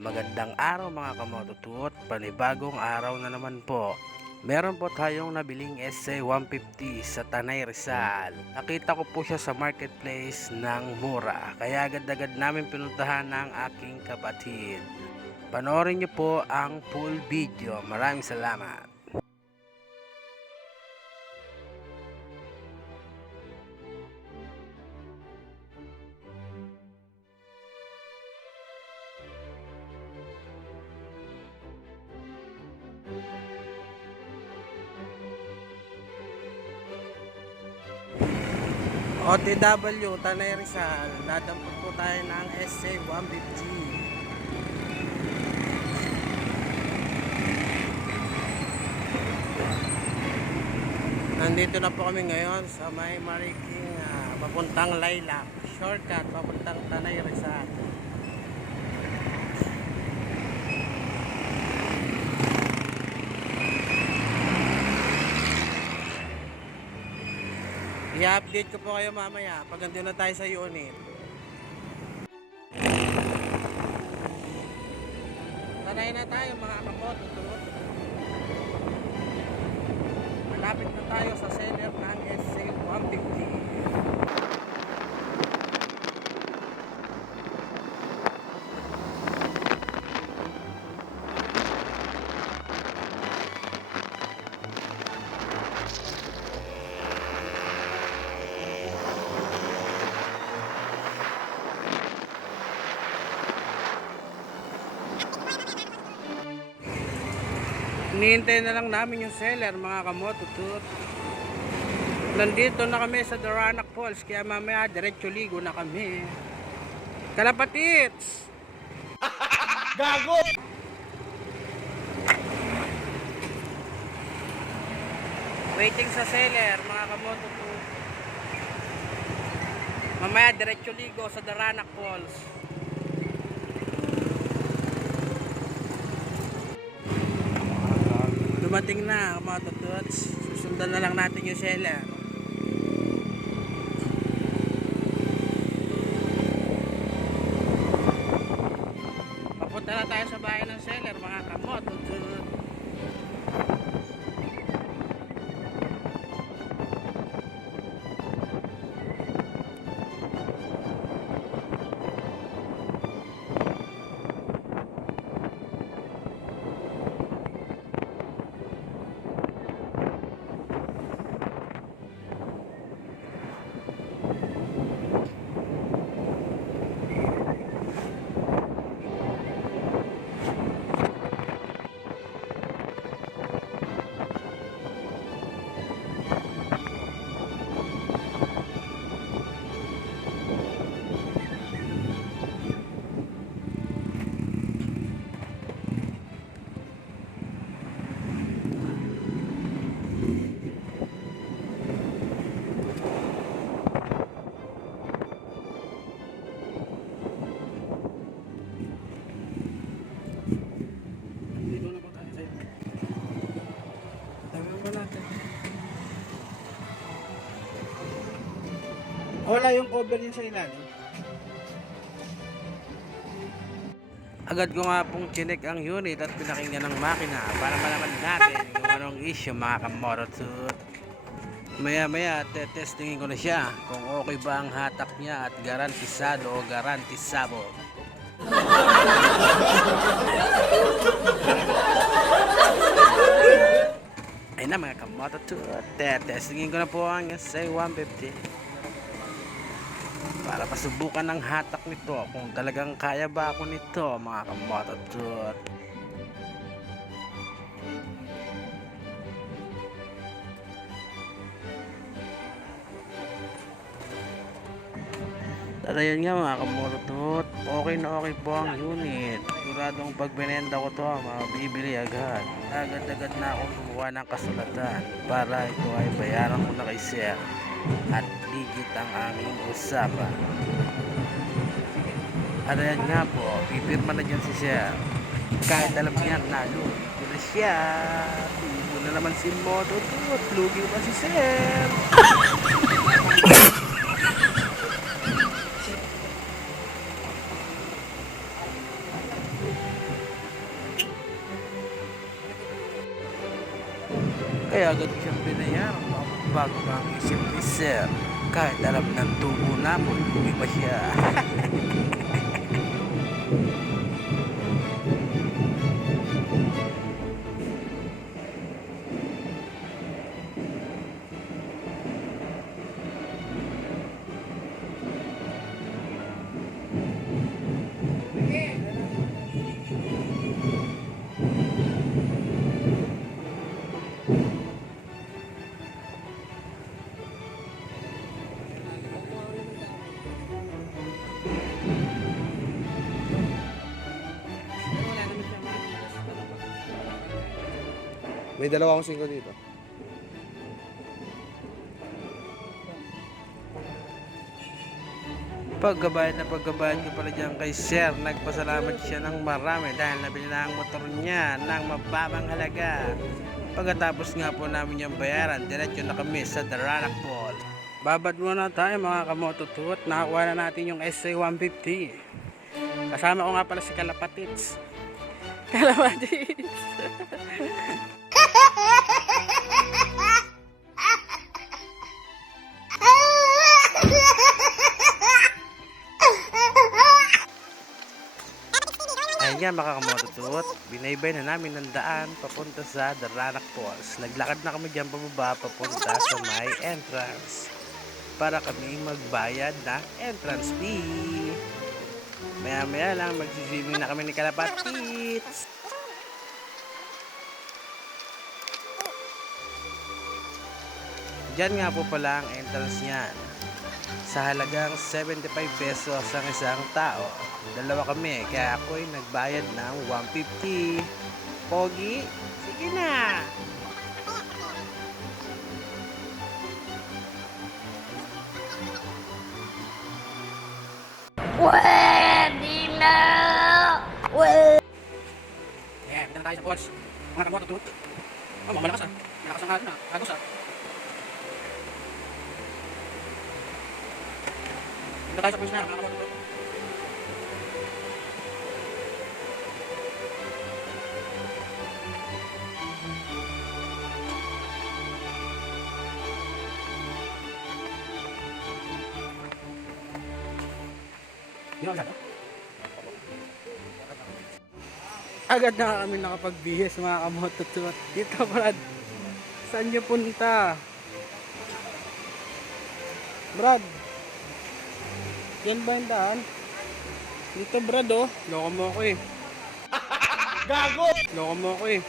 Magandang araw mga kamototut, panibagong araw na naman po. Meron po tayong nabiling SA150 sa Tanay Rizal. Nakita ko po siya sa marketplace ng mura, kaya agad-agad namin pinuntahan ng aking kapatid. Panoorin niyo po ang full video. Maraming salamat. OTW, Tanay Rizal, dadampot po tayo ng SA150. Nandito na po kami ngayon sa may Mariking papuntang Lilac, shortcut papuntang Tanay Rizal. I-update ko po kayo mamaya pag andun na tayo sa unit. Tanay na tayo mga kamototut. Malapit na tayo sa seller ng SA150. Hinihintay na lang namin yung seller mga kamototut. Nandito na kami sa Daranac Falls, kaya mamaya diretso ligo na kami. Kalapatits! Gago! Waiting sa seller mga kamototut. Mamaya diretso ligo sa Daranac Falls. Dumating na mga tututs. Susundan na lang natin yung seller. Papunta na tayo sa bahay ng seller mga kamototut. Wala yung cover niya sa ilalim. Agad ko nga pong chinek ang unit at pinakinggan ng makina para malaman natin kung anong issue mga kamototut. Maya maya testingin ko na siya kung okay ba ang hatak niya at garantisado o garantisabo. Ayun na mga kamototut, testingin ko na po ang SA150 para pasubukan ng hatak nito kung talagang kaya ba ako nito mga kamototut. At ayun nga mga kamototut, okay na okay po ang unit. Siguradong pag binenta ko to mabibili agad. Agad-agad na akong gumawa ng kasulatan para ito ay bayaran ko na kay sir at digit ang aming usapan. At ayan nga po, pipirma na dyan si sir. Kahit alam niya na lugi ko na siya. Lugi na naman si Mototut. Lugi pa si sir. Kaya agad ko siyang binayaran bago pa ang isip ni Sir. Kahit alam ng tubo na po, lugi pa siya. May dalawa akong 5 dito. Pagkabayad na pagkabayad ko pala dyan kay Sir, nagpasalamat siya ng marami dahil nabili na ang motor niya ng mababang halaga. Pagkatapos nga po namin yung bayaran, diretso na kami sa Daranac Mall. Babad muna tayo mga kamototut, nakakuha na natin yung SA150. Kasama ko nga pala si Kalapatits. Kalapatits! Ayun nga mga kamototut, binaybay na namin ng daan papunta sa Daranac Falls. Naglakad na kami dyan pababa papunta sa may entrance para kami magbayad ng entrance fee. Maya maya lang magsiswimming na kami ni Kalapatits. Diyan nga po pala ang entrance niyan. Sa halagang 75 pesos ang isang tao. Dalawa kami, kaya ako'y nagbayad ng 150. Pogi, sige na! Pwede na! Yeah, punta tayo sa falls. Mga kamototut. Oh, malakas ah. Malakas ang hagos ah. Punta tayo sa falls na, mga kamototut. Agad na kami nakapagbihis mga kamototut. Dito Brad, saan niyo punta? Brad, yan ba yung daan? Dito Brad oh, loko mo ako eh. Gago! Loko mo ako eh.